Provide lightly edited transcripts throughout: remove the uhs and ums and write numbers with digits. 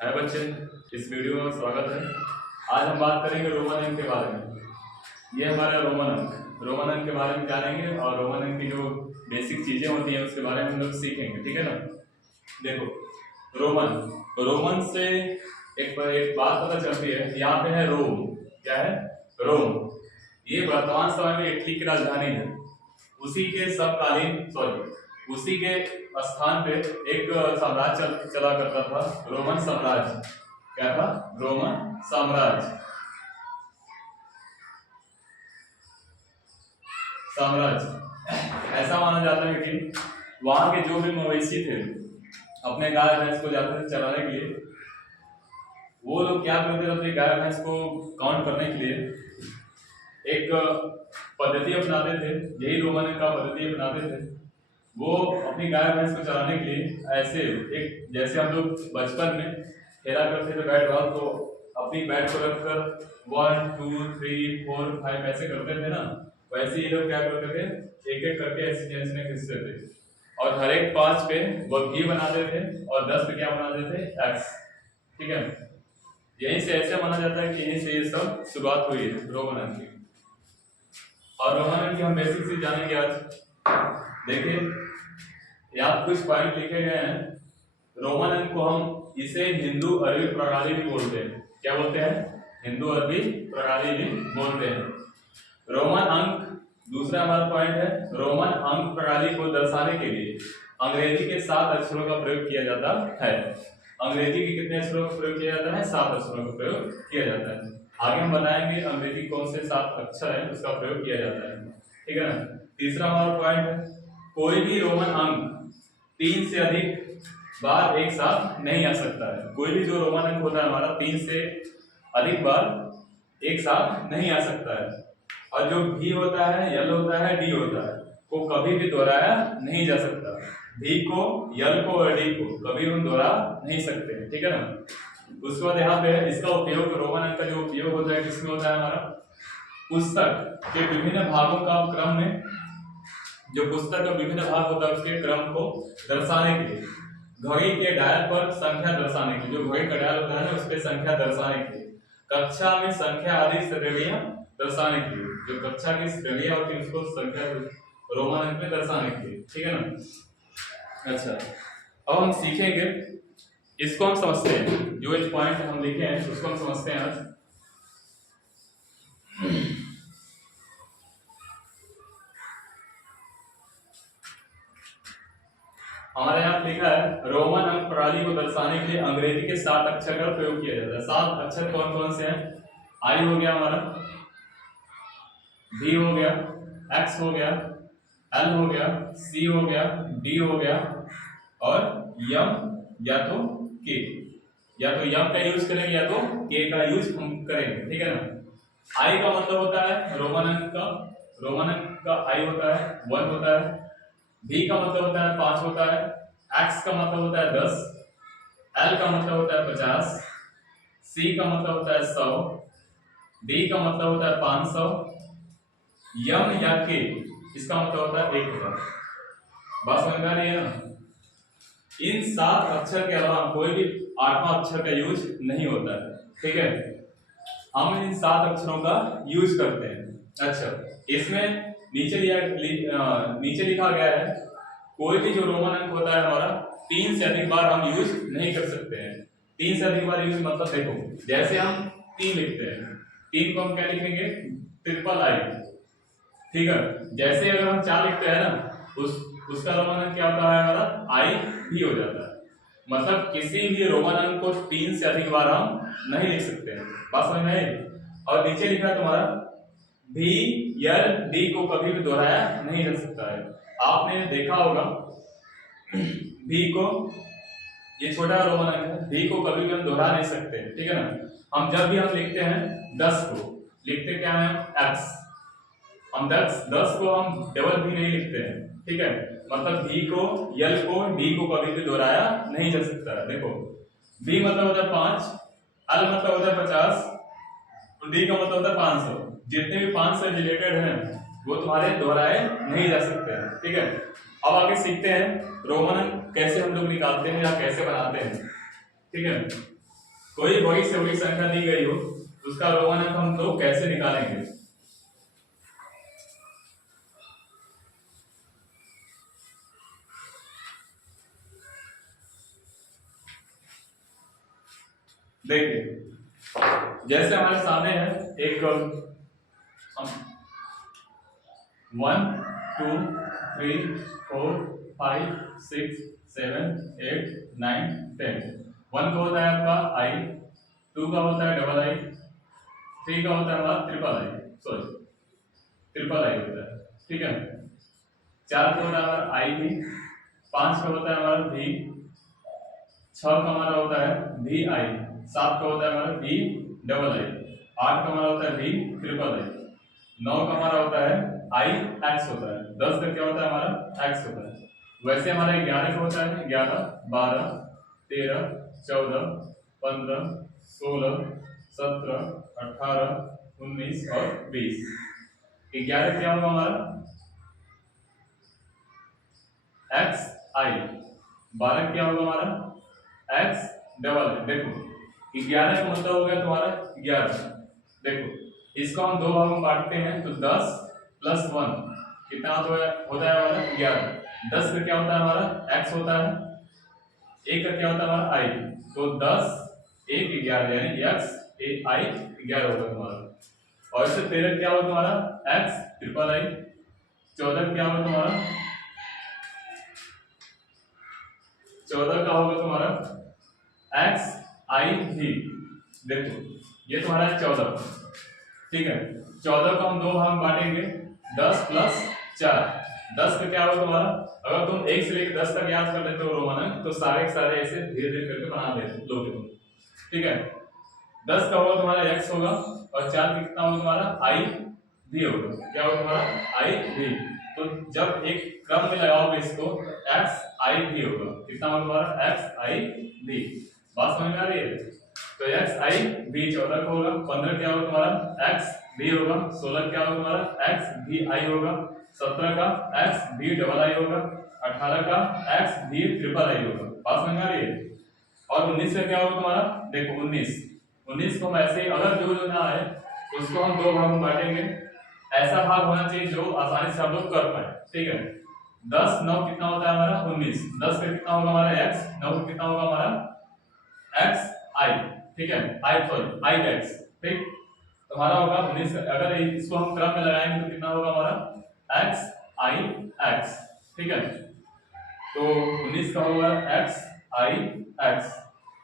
हाय बच्चे, इस वीडियो में स्वागत है। आज हम बात करेंगे रोमन अंक के बारे में। ये हमारा रोमन अंक के बारे में जानेंगे और रोमन अंक की जो बेसिक चीजें होती हैं उसके बारे में हम लोग सीखेंगे, ठीक है ना। देखो, रोमन से एक बात पता चलती है। यहाँ पे है रोम। क्या है? रोम। ये वर्तमान समय में इटली की राजधानी है। उसी के उसी के स्थान पे एक साम्राज्य चला करता था, रोमन साम्राज्य। क्या था? रोमन साम्राज्य। ऐसा माना जाता है कि वहां के जो भी मवेशी थे, अपने गाय भैंस को जाते थे चलाने के लिए, वो लोग क्या करते थे? अपनी गाय भैंस को काउंट करने के लिए एक पद्धति अपनाते थे। यही रोमन का पद्धति अपनाते थे। वो अपनी गाय भैंस को चलाने के लिए ऐसे एक, जैसे हम लोग बचपन में खेला करते थे बैट बॉल, तो अपनी बैट को रखकर 1 2 3 4 5 ऐसे करते थे ना, वैसे ये लोग क्या करते थे? एक एक करके ऐसे खींचते थे और हर एक 5 पे वो घी बनाते थे और 10 पे क्या बनाते थे? एक्स। ठीक है, यहीं से ऐसे माना जाता है कि यहीं से ये सब शुरुआत हुई है रोमन अंक की। और रोमन अंक की हम बेसिक से जानेंगे आज। देखिए, यहाँ कुछ पॉइंट लिखे गए हैं। रोमन अंक को हम इसे हिंदू अरबी प्रणाली भी बोलते हैं। क्या बोलते हैं? हिंदू अरबी प्रणाली भी बोलते हैं। रोमन अंक, दूसरा हमारा पॉइंट है, रोमन अंक प्रणाली को दर्शाने के लिए अंग्रेजी के 7 अक्षरों का प्रयोग किया जाता है। अंग्रेजी के कितने अक्षरों का प्रयोग किया जाता है? 7 अक्षरों का प्रयोग किया जाता है। आगे हम बताएंगे अंग्रेजी कौन से 7 अक्षर है उसका प्रयोग किया जाता है। ठीक है ना। तीसरा हमारा पॉइंट है, कोई भी रोमन अंक 3 से अधिक बार एक साथ नहीं आ सकता है। कोई भी जो रोमन अंक होता है हमारा 3 से अधिक बार एक साथ नहीं आ सकता है। और जो भी होता है, यल होता है, डी होता है, को कभी भी दोहराया नहीं जा सकता। भी को, यल को और डी को कभी हम दोहरा नहीं सकते। ठीक है ना। उसके बाद यहाँ पे इसका उपयोग, रोमन अंक का जो उपयोग होता है किसमें होता है? हमारा पुस्तक के विभिन्न भागों का क्रम में, जो पुस्तक का विभिन्न भाग होता है उसके क्रम को दर्शाने के लिए, घड़ी के डायल पर संख्या दर्शाने के लिए, जो घड़ी का डायल होता है ना उस पर संख्या दर्शाने के लिए, कक्षा में संख्या आदि श्रेणियां दर्शाने के लिए, जो कक्षा की श्रेणियां होती है उसको संख्या रोमन अंक में दर्शाने के लिए। ठीक है ना। अच्छा, अब हम सीखेंगे, इसको हम समझते हैं। जो एक पॉइंट हम लिखे हैं उसको हम समझते हैं आज। हमारे यहाँ लिखा है, रोमन अंक प्रणाली को दर्शाने के लिए अंग्रेजी के 7 अक्षर का प्रयोग किया जाता है। 7 अक्षर कौन कौन से हैं? आई हो गया हमारा, बी हो गया, एक्स हो गया, एल हो गया, सी हो गया, डी हो गया और यम या तो के। या तो यम का यूज करेंगे या तो के का यूज हम करेंगे। ठीक है ना। आई का मतलब होता है रोमन अंक का आई होता है 1 होता है। बी का मतलब होता है 5 होता है। एक्स का मतलब होता है 10। एल का मतलब होता है 50। सी का मतलब होता है 100। डी का मतलब होता है 500। यम या के इसका मतलब होता है 1000। बात समझ में आ रही है ना। इन 7 अक्षर के अलावा कोई भी 8वां अक्षर का यूज नहीं होता है। ठीक है, हम इन 7 अक्षरों का यूज करते हैं। अच्छा, इसमें नीचे लिखा गया है, कोई भी जो रोमन अंक होता है हमारा 3 से अधिक बार हम यूज नहीं कर सकते हैं। 3 से अधिक बार यूज मतलब, देखो जैसे हम 3 लिखते हैं, 3 को हम क्या लिखेंगे? Triple I. ठीक है, जैसे अगर हम 4 लिखते हैं ना, उसका रोमन अंक क्या होता है? हमारा आई भी हो जाता है। मतलब किसी भी रोमन अंक को 3 से अधिक बार हम नहीं लिख सकते हैं। बात समझ में आई? और नीचे लिखा है तुम्हारा, भी यल डी को कभी भी दोहराया नहीं जा सकता है। आपने देखा होगा भी को, ये छोटा रोमन अंक है, भी को कभी भी हम दोहरा नहीं सकते। ठीक है ना। हम जब भी हम लिखते हैं 10 को, लिखते क्या है? एक्स। हम 10 को हम डबल भी नहीं लिखते हैं। ठीक है, मतलब भी को, यल को, डी को कभी भी दोहराया नहीं जा सकता है। देखो, बी मतलब होता है 5, एल मतलब होता है 50, डी का मतलब होता है 500। जितने भी 5 से रिलेटेड हैं वो तुम्हारे दोहराए नहीं जा सकते हैं। ठीक है, अब आगे सीखते हैं रोमन अंक कैसे हम लोग निकालते हैं या कैसे बनाते हैं। ठीक है, कोई बड़ी से बड़ी संख्या दी गई हो उसका रोमन अंक हम लोग कैसे निकालेंगे। देखिए जैसे हमारे सामने है एक 1 2 3 4 5 6 7 8 9 10। 1 का होता है आपका आई, 2 का होता है डबल आई, 3 का होता है हमारा triple I, sorry triple I होता है, ठीक है। 4 का होता है हमारा आई भी, 5 का होता है हमारा भी, 6 का हमारा होता है भी आई, 7 का होता है हमारा भी डबल आई, 8 का हमारा होता है भी ट्रिपल आई, 9 का हमारा होता है आई एक्स होता है, 10 का क्या होता है हमारा एक्स होता है। वैसे हमारा 11 का होता है 11 12 13 14 15 16 17 18 19 और 20। 11 क्या होगा हमारा एक्स आई, 12 क्या होगा हमारा एक्स डबल आई। देखो 11 का मतलब हो गया तुम्हारा 11। देखो इसको हम दो भागों में बांटते हैं तो 10 प्लस 1 कितना होता है हमारा 11। 10 का क्या होता है हमारा x होता है, 1 का क्या होता है हमारा i, तो 10 1 11 यानी x i 11 होगा तुम्हारा। और इससे 13 क्या होगा तुम्हारा x ट्रिपल i, 14 क्या होगा तुम्हारा 14 का होगा तुम्हारा x i v। देखो ये तुम्हारा 14, ठीक है। 14 को हम दो भाग में बांटेंगे 10 प्लस 4। 10 का क्या होगा तुम्हारा, अगर तुम 1 से लेकर 10 तक याद कर लेते हो रोमन अंक तो सारे के सारे ऐसे धीरे धीरे करके बना लोगे तुम, ठीक है। 10 का होगा तुम्हारा x होगा और 4 का कितना होगा तुम्हारा i भी होगा। क्या होगा तुम्हारा i भी, तो जब एक क्रम में लगाओगे इसको तो x i भी होगा। कितना होगा तुम्हारा x i भी। बात समझ में आ रही है। तो x i भी 14 का होगा, 15 क्या होगा तुम्हारा x भी होगा, 16 क्या होगा तुम्हारा x भी i होगा, 17 का x भी डबल आई होगा, 18 का x भी ट्रिपल आई होगा। बात समझ में आ रही है। और 19 का क्या होगा तुम्हारा, देखो 19 को हम ऐसे ही अगर जो ना आए उसको हम दो भागों में बांटेंगे। ऐसा भाग होना चाहिए जो आसानी से हम लोग कर पाए, ठीक है। 10 9 कितना होता है हमारा 19, 10 का कितना होगा हमारा x, 9 का कितना होगा हमारा x i, ठीक है, i सॉरी i x, ठीक। तो हमारा होगा 19। अगर इसको हम क्रम में लगाएंगे तो कितना होगा हमारा x i x, ठीक है। तो 19 का होगा x i x,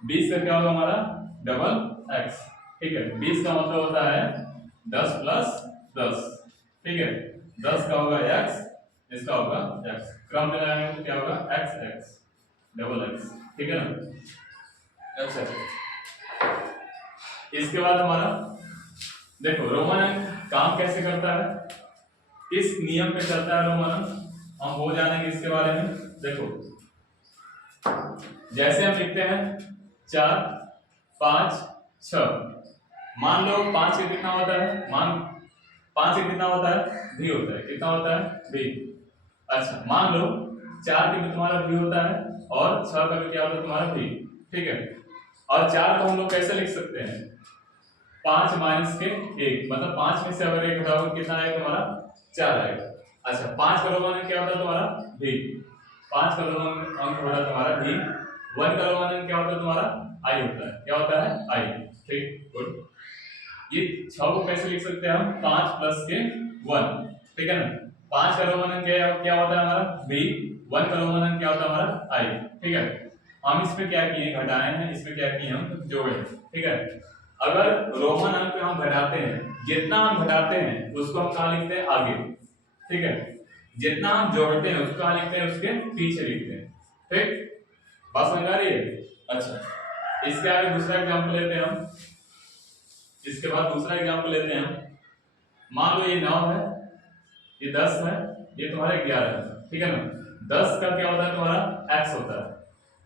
20 का क्या होगा हमारा डबल x, ठीक है। 20 का मतलब होता है 10 प्लस 10, ठीक है। 10 का होगा x, इसका होगा x, क्रम में लगाएंगे तो क्या होगा x x डबल x, ठीक है ना। अच्छा इसके बाद हमारा देखो रोमन अंक काम कैसे करता है, किस नियम पे चलता है रोमन अंक, हम हो जानेंगे इसके बारे में। देखो जैसे हम लिखते हैं 4 5 6, मान लो 5 का कितना होता है, मान 5 का कितना होता है भी होता है, कितना होता है भी। अच्छा मान लो 4 का भी तुम्हारा भी होता है और 6 का भी क्या होता है तुम्हारा भी, ठीक है। और 4 को हम लोग कैसे लिख सकते हैं 5 माइनस के 1, मतलब 5 में से अगर 1 घटाओगे कितना आएगा तुम्हारा 4 आएगा। अच्छा 5 का रोमन अंक क्या होता है तुम्हारा भी, 5 का रोमन अंक होता है तुम्हारा भी, 1 का रोमन अंक क्या होता है तुम्हारा i होता है, क्या होता है i, ठीक गुड। ये 6 को कैसे लिख सकते हैं हम 5 प्लस के 1, ठीक है ना। 5 का रोमन अंक क्या होता है हमारा b, 1 का रोमन अंक क्या होता है हमारा i, ठीक है। हम इसमें क्या किए घटाए हैं, इसमें क्या किए हम जोड़े, ठीक है। अगर रोमन अंक हम घटाते हैं, जितना हम घटाते हैं उसको हम कहाँ लिखते हैं आगे, ठीक है। जितना हम जोड़ते हैं उसको कहाँ लिखते हैं उसके पीछे लिखते हैं, ठीक। बात समझ आ रही है। अच्छा इसके आगे दूसरा एग्जांपल लेते हैं हम, इसके बाद दूसरा एग्जांपल लेते हैं हम। मान लो ये 9 है, ये 10 है, ये तुम्हारा 11 है, ठीक है ना। 10 का क्या होता है तुम्हारा x होता है,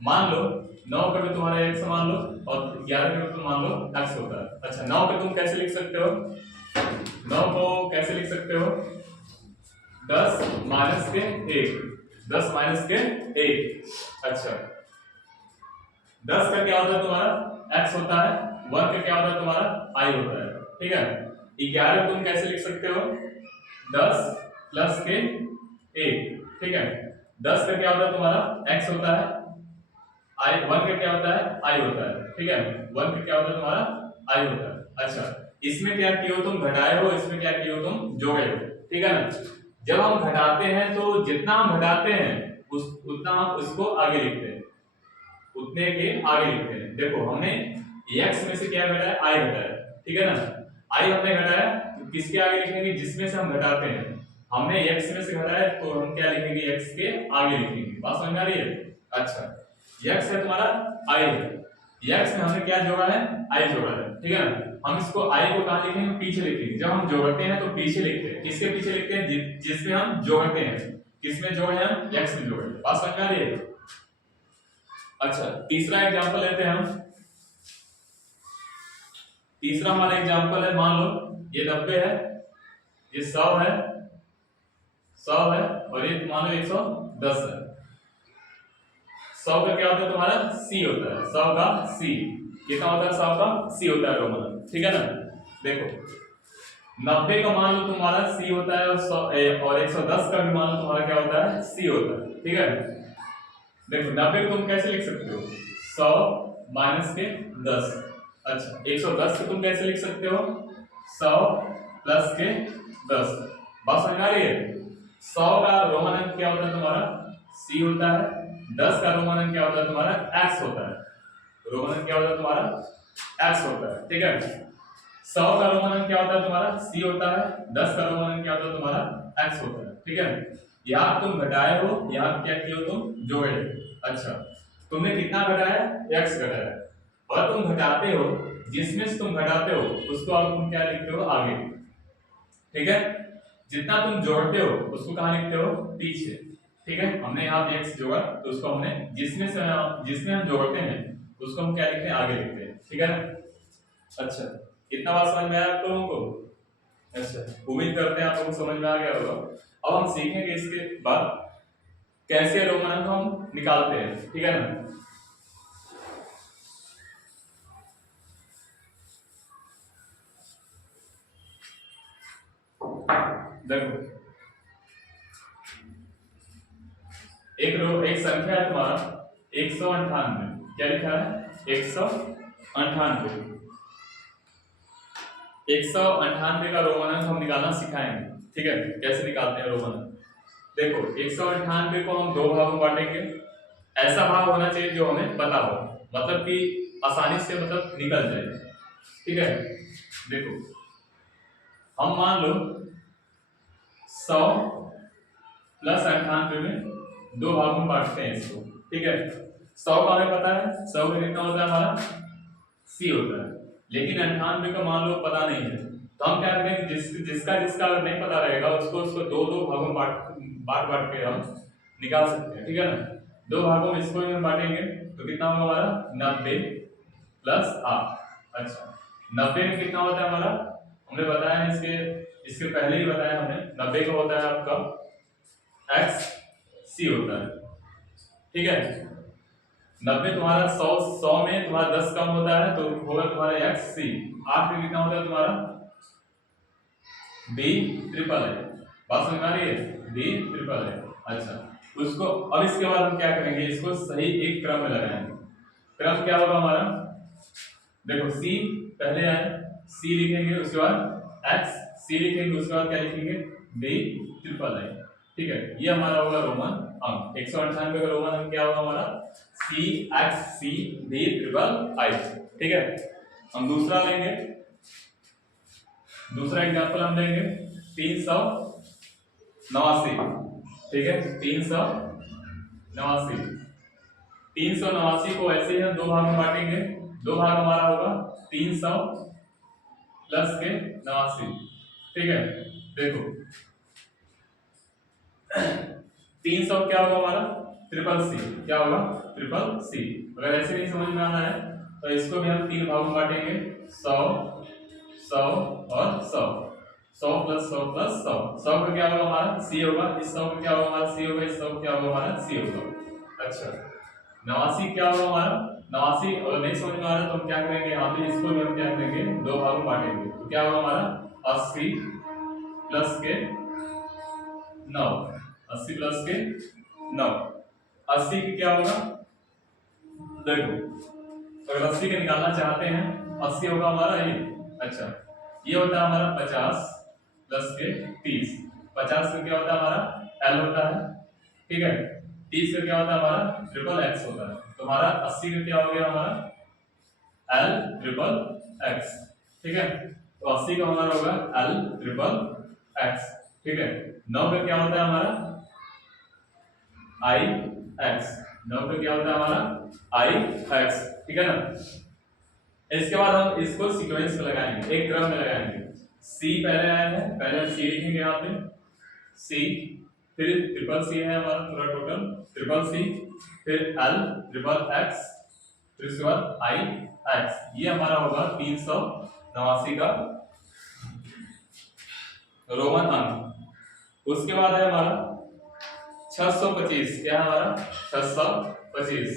मान लो 9 का भी तुम्हारा x मान लो और 11 का भी तुम मान लो x होता है। अच्छा 9 का तुम कैसे लिख सकते हो, 9 को कैसे लिख सकते हो 10 माइनस के 1, 10 माइनस के 1। अच्छा 10 का क्या होता है तुम्हारा x होता है, 1 का क्या होता है तुम्हारा i होता है। ठीक है, 11 तुम कैसे लिख सकते हो, 10 प्लस के 1। ठीक है, 10 का क्या होता है तुम्हारा x होता है, i 1 का क्या होता है i होता है। ठीक है, 1 का क्या होता है तुम्हारा i होता है। अच्छा, इसमें क्या किए हो तुम, घटाए हो, इसमें क्या किए हो तुम, जोड़े हो। ठीक है ना, जब हम घटाते हैं तो जितना हम घटाते हैं उतना हम उसको आगे लिखते हैं, उतने के आगे लिखते हैं। देखो हमने x में से क्या घटाया, i घटाया। ठीक है ना, i हमने घटाया तो किसके आगे लिखेंगे, जिसमें से हम घटाते हैं। हमने x में से घटाया तो हम क्या लिखेंगे, x के आगे लिखेंगे। बात समझ में आ रही है। अच्छा, x है तुम्हारा i है, x में हमने क्या जोड़ा है, i जोड़ा है। ठीक है ना, हम इसको i को कहां लिखेंगे, पीछे लिखेंगे। जब हम जोड़ते हैं तो पीछे लिखते हैं, किसके पीछे लिखते हैं, जिसमें हम जोड़ते हैं। किसमें जोड़े हैं हम, x में जोड़े। बात समझ में आ रही है। अच्छा, तीसरा एग्जांपल लेते हैं हम। तीसरा हमारा एग्जांपल है, मान लो ये 90 है, ये 100 है, 100 है, और ये मान लो 110 है। 100 का क्या होता है तुम्हारा c होता है, 100 का c कितना होता है, 100 का c होता है रोमन। ठीक है ना, देखो 90 का मान लो तुम्हारा c होता है, और 110 का भी मान लो तुम्हारा क्या होता है, c होता है। ठीक है, देखो 90 को तुम कैसे लिख सकते हो, 100 माइनस के 10। अच्छा, 110 को तुम कैसे लिख सकते हो, 100 प्लस के 10। बात समझ में आ रही है। 100 का रोमन अंक क्या होता है तुम्हारा, c होता है। 10 का रोमन अंक क्या होता है तुम्हारा, x होता है। रोमन अंक क्या होता है तुम्हारा, x होता है। ठीक है, 100 का रोमन अंक क्या होता है तुम्हारा, c होता है। 10 का रोमन अंक क्या होता है तुम्हारा, x होता है। ठीक है, यहाँ तुम घटाए हो, यहाँ क्या किए हो तुम, जोड़े। अच्छा, तुमने कितना घटाया, x घटाया, और तुम घटाते हो, जिसमें से तुम घटाते हो उसको अब तुम क्या लिखते हो, आगे। ठीक है, जितना तुम जोड़ते हो उसको कहां लिखते हो, पीछे। ठीक है, हमने यहाँ पे x जोड़ा तो उसको हमने जिसमें हम जोड़ते हैं उसको हम क्या लिखते हैं, आगे लिखते हैं। ठीक है ना। अच्छा, इतना बात समझ में आया आप लोगों को। अच्छा, उम्मीद करते हैं आप लोगों को समझ में आ गया होगा। अब हम सीखेंगे इसके बाद कैसे रोमन अंक हम निकालते हैं। ठीक है ना, देखो एक संख्या है तुम्हारा 198। क्या लिखा है, 198। 198 का रोमन अंक हम निकालना सिखाएंगे। ठीक है, कैसे निकालते हैं रोमन अंक। देखो 198 को हम दो भागों में बांटेंगे। ऐसा भाग होना चाहिए जो हमें पता हो, मतलब कि आसानी से मतलब निकल जाए। ठीक है, देखो हम मान लो 100 प्लस 98 में दो भागों में बांटते हैं इसको। ठीक है, 100 का हमें पता है, 100 का कितना होता है हमारा, c होता है। लेकिन 98 का मान लो पता नहीं है, तो हम क्या करेंगे, जिसका अगर नहीं पता रहेगा उसको दो दो भागों में बांट के हम निकाल सकते हैं। ठीक है ना, दो भागों में इसको हम बांटेंगे तो कितना होगा हमारा, 90 प्लस 8। अच्छा, 90 में कितना होता है हमारा, हमने बताया है इसके पहले ही बताया हमने। 90 का होता है आपका x c होता है। ठीक है, 90 तुम्हारा 100 में तुम्हारा 10 कम होता है तो होगा तुम्हारा x c। 8 में कितना होता है तुम्हारा b ट्रिपल है। बात समझ में आ रही है, b ट्रिपल है। अच्छा, उसको अब इसके बाद हम क्या करेंगे, इसको सही एक क्रम में लगाएंगे। क्रम क्या होगा हमारा, देखो c पहले आए, c लिखेंगे, उसके बाद x c लिखेंगे, उसके बाद क्या लिखेंगे, b ट्रिपल है। ठीक है, ये हमारा होगा रोमन अंक। 198 का रोमन अंक क्या होगा हमारा, c x c b triple i। ठीक है, हम दूसरा लेंगे, दूसरा एग्जांपल हम लेंगे 389। ठीक है, 389। 389 को ऐसे ही हम दो भाग में बांटेंगे। दो भाग हमारा होगा 300 प्लस के 89। ठीक है, देखो 300 क्या होगा हमारा, ट्रिपल सी। क्या होगा, ट्रिपल सी। अगर ऐसे नहीं समझ में आना है तो इसको भी हम तीन भागों में बांटेंगे, 100 100 और 100। 100 प्लस 100 प्लस 100। 100 का क्या होगा हमारा, सी होगा। इस 100 का क्या होगा हमारा, सी होगा। इस 100 का क्या होगा हमारा, सी होगा। अच्छा, 89 क्या होगा हमारा, 89 अगर नहीं समझ में आ रहा तो हम क्या करेंगे, यहाँ पे इसको भी हम क्या करेंगे, दो भागों में बांटेंगे। तो क्या होगा हमारा 80 प्लस के 9, 80 प्लस के 9, 80 की क्या होगा, देखो अगर 80 का निकालना चाहते हैं, 80 होगा हमारा ये, अच्छा ये होता है हमारा 50 प्लस के 30, 50 का क्या होता है हमारा एल होता है, ठीक है, 30 का क्या होता है हमारा ट्रिपल एक्स होता है। तो हमारा 80 का क्या हो गया हमारा एल ट्रिपल एक्स, ठीक है, तो 80 का हमारा होगा एल ट्रिपल एक्स, ठीक है। 9 का क्या होता है हमारा आई एक्स, 9 का क्या होता है हमारा आई एक्स, ठीक है ना। इसके बाद हम इसको सीक्वेंस में लगाएंगे, एक क्रम में लगाएंगे। सी पहले आया है, पहले हम सी लिखेंगे यहाँ पे, सी, फिर ट्रिपल सी है हमारा पूरा टोटल, ट्रिपल सी, फिर एल ट्रिपल एक्स, फिर उसके बाद आई एक्स, ये हमारा होगा 389 का रोमन अंक। उसके बाद है हमारा 625, क्या है हमारा 625,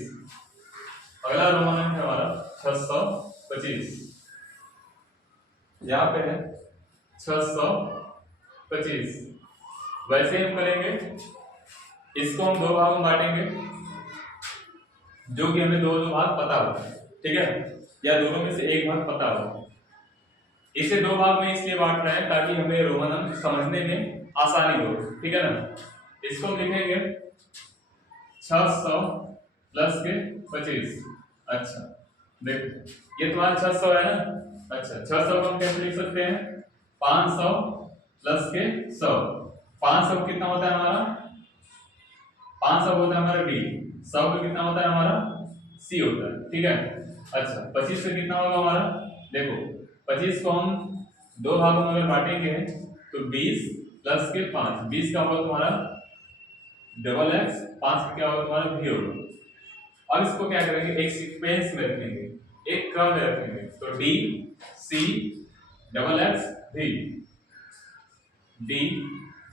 अगला रोमन अंक है हमारा 625, यहाँ पे है 625। वैसे ही हम करेंगे, इसको हम दो भागों में बांटेंगे, जो कि हमें दो भाग पता हो, ठीक है, या दोनों में से एक भाग पता हो। इसे दो भाग में इसलिए बांट रहे हैं ताकि हमें रोमन अंक समझने में आसानी हो, ठीक है ना। इसको हम लिखेंगे 600 प्लस के 25, अच्छा देखो ये तुम्हारा 600 है ना, अच्छा 600 को हम कैसे लिख सकते हैं, 500 प्लस के 100, 500 कितना होता है हमारा, 500 होता है हमारा डी, 100 का कितना होता है हमारा सी होता है, ठीक है। अच्छा 25 से कितना होगा हमारा, देखो 25 को हम दो भागों में अगर बांटेंगे तो 20 प्लस के 5, 20 का होगा तुम्हारा डबल एक्स, 5 का क्या होगा तुम्हारा भी होगा। अब इसको क्या करेंगे, एक सीक्वेंस में रखेंगे, एक क्रम में रखेंगे, तो डी सी डबल एक्स भी, डी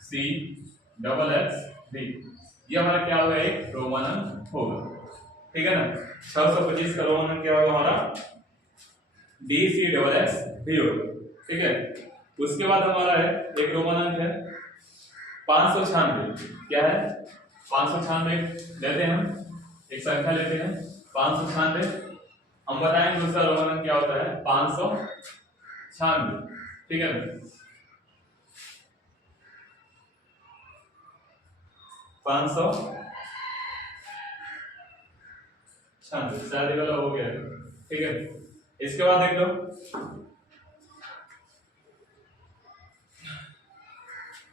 सी डबल एक्स भी, ये हमारा क्या होगा, एक रोमन अंक होगा, ठीक है ना। 625 का रोमन अंक क्या होगा हमारा डी सी डबल एक्स भी होगा, ठीक है। उसके बाद हमारा है एक रोमन अंक है 596, क्या है 596 लेते हैं हम, एक संख्या लेते हैं 596, हम बताएंगे उसका रोमन अंक क्या होता है 596, ठीक है ना। 596 शादी वाला हो गया, ठीक है। इसके बाद देख लो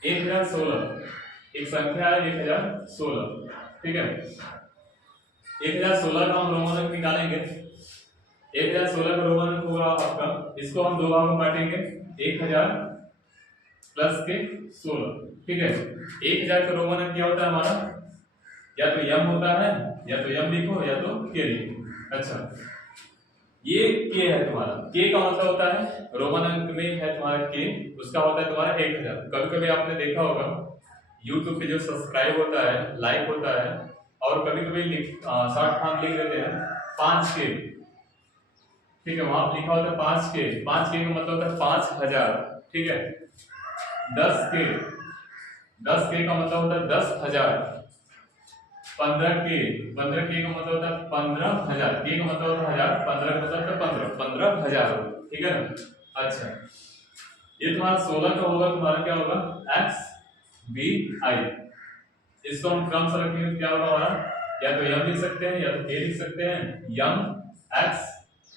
1016, एक संख्या है 1016, ठीक है। 1016 का हम रोमन अंक निकालेंगे, 1016 का रोमन अंक होगा आपका, इसको हम दो भागों में बांटेंगे, 1000 प्लस के 16, ठीक है। 1000 का रोमन अंक क्या होता है हमारा, या तो यम होता है, या तो यम लिखो या तो के लिखो। अच्छा ये के है तुम्हारा, के का मतलब होता है रोमन अंक में है तुम्हारा के, उसका होता है तुम्हारा 1000। कभी कभी आपने देखा होगा YouTube पे जो सब्सक्राइब होता है, लाइक होता है, और कभी कभी शॉर्ट फॉर्म लिख देते हैं 5K, ठीक है, वहां लिखा होता है 5K, 5K का मतलब होता है 5000, ठीक है। 10K, 10K का मतलब होता है 10,000, 15K, 15K का मतलब होता है 15,000, K का मतलब होता है 1000, 15 का मतलब होता है 15,000, ठीक है ना। अच्छा ये तुम्हारा 16 का होगा, तुम्हारा क्या होगा एक्स बी आई, इसको हम क्रम से रखेंगे तो क्या होगा हमारा, या तो यम लिख सकते हैं या तो के लिख सकते हैं, यम एक्स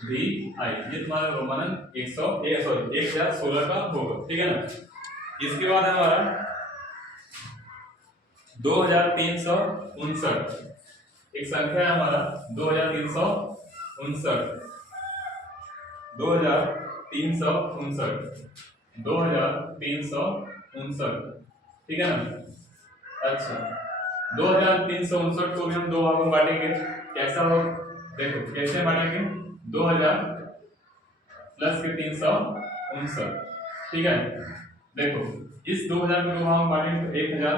बी आई, ये तुम्हारा रोमन अंक 1016 का होगा, ठीक है ना। इसके बाद है हमारा 2359, एक संख्या है हमारा 2359, 2359, ठीक है ना। अच्छा 2359 को भी हम दो भागों में बांटेंगे, कैसा हो देखो कैसे बांटेंगे, 2000 प्लस के 359, ठीक है। देखो इस 2000 को दो भागों में बांटेंगे तो 1000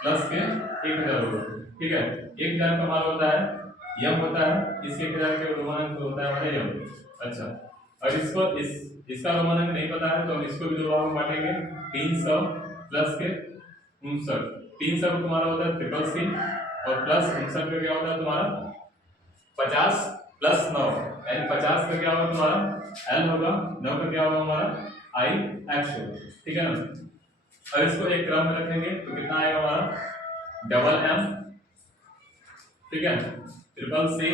प्लस के 1000 होगा, ठीक है। 1000 का मान होता है यम होता है, इसके फिर के रोमन अंक होता है हमारा यम। अच्छा, और इसको इसका रोमन अंक नहीं पता है तो हम इसको भी दो भाग में बांटेंगे। 300 प्लस के 59, 300 तुम्हारा होता है ट्रिपल सी, और प्लस 59 का क्या होता है तुम्हारा 50 प्लस 9, यानी 50 का क्या होगा तुम्हारा एल होगा, 9 का क्या होगा हमारा आई एक्स होगा, ठीक है ना। और इसको एक क्रम में रखेंगे तो कितना आएगा हमारा डबल एम, ठीक है, triple C,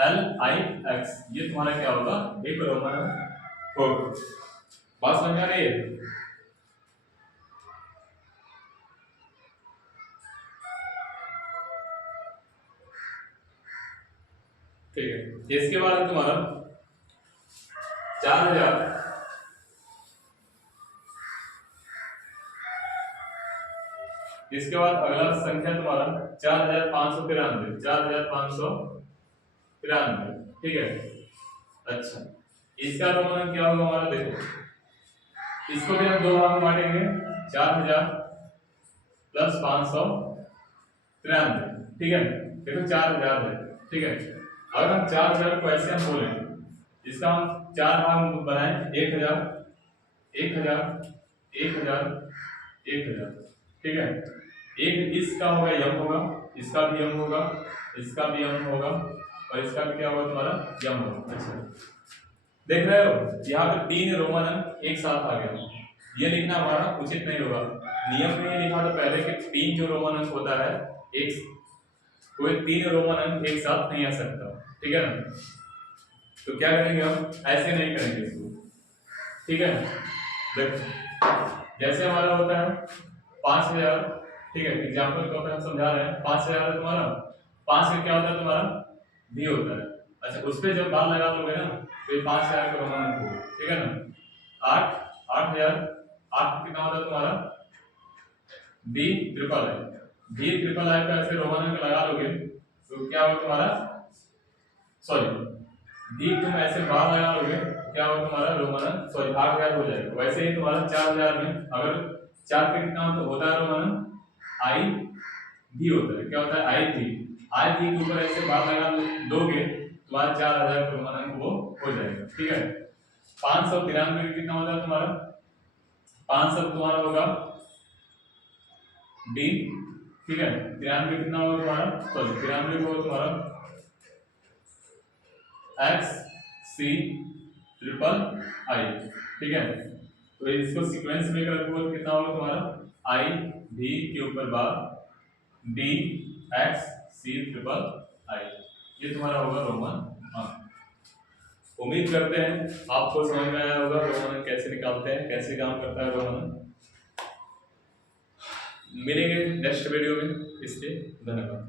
L I X, ये तुम्हारा क्या होगा एक रोमन होगा। बात समझ आ रही है? ठीक है, इसके बाद तुम्हारा 4000, इसके बाद अगला संख्या तुम्हारा 4593, 4593, ठीक है। अच्छा, इसका रोमन क्या होगा हमारा, देखो इसको भी हम दो भाग में बांटेंगे, 4000 प्लस 593, ठीक है। देखो 4000 है, ठीक है। अगर हम 4000 को ऐसे हम बोले, इसका हम चार भाग में बनाए, 1000 1000 1000 1000, ठीक है। एक इसका होगा यम होगा, इसका भी यम होगा, इसका भी यम होगा, और इसका भी क्या होगा तुम्हारा यम होगा। अच्छा, देख रहे हो यहाँ पे 3 रोमन अंक एक साथ आ गया, ये लिखना हमारा उचित नहीं होगा। नियम में ये लिखा था पहले कि 3 जो रोमन अंक होता है एक, कोई 3 रोमन अंक एक साथ नहीं आ सकता, ठीक है ना। तो क्या करेंगे हम, ऐसे नहीं करेंगे इसको, ठीक है। देखो जैसे हमारा होता है 5000, ठीक है, एग्जांपल के ऊपर हम समझा रहे हैं। 5000 है तुम्हारा, 5 का क्या होता है तुम्हारा भी होता है। अच्छा, उस पर जब बाल लगा लोगे ना तो ये 5000 का रोमन अंक होगा, ठीक है ना। 8000, 8 कितना होता है तुम्हारा B triple I, B triple I पे ऐसे रोमन अंक लगा लोगे तो क्या होगा तुम्हारा, सॉरी डी तुम ऐसे बार लगा लोगे क्या होगा तुम्हारा रोमन अंक, सॉरी 8000 हो जाएगा। वैसे ही तुम्हारा 4000 में अगर 4 पे कितना होता है रोमन अंक आई भी होता है, क्या होता है आई भी, आई भी के ऊपर ऐसे बार लगा दोगे तुम्हारा 4000 का रोमन अंक वो हो जाएगा, ठीक है। 593 कितना होता है तुम्हारा, 500 तुम्हारा होगा डी, ठीक है। 93 कितना होगा तुम्हारा, सॉरी 93 होगा तुम्हारा एक्स सी ट्रिपल आई, ठीक है। तो इसको सीक्वेंस में रखोगे तो कितना होगा तुम्हारा आई भी के ऊपर bar D X C triple I, ये तुम्हारा होगा रोमन अंक। उम्मीद करते हैं आपको समझ में आया होगा रोमन अंक कैसे निकालते हैं, कैसे काम करता है रोमन अंक। मिलेंगे नेक्स्ट वीडियो में, इसलिए धन्यवाद।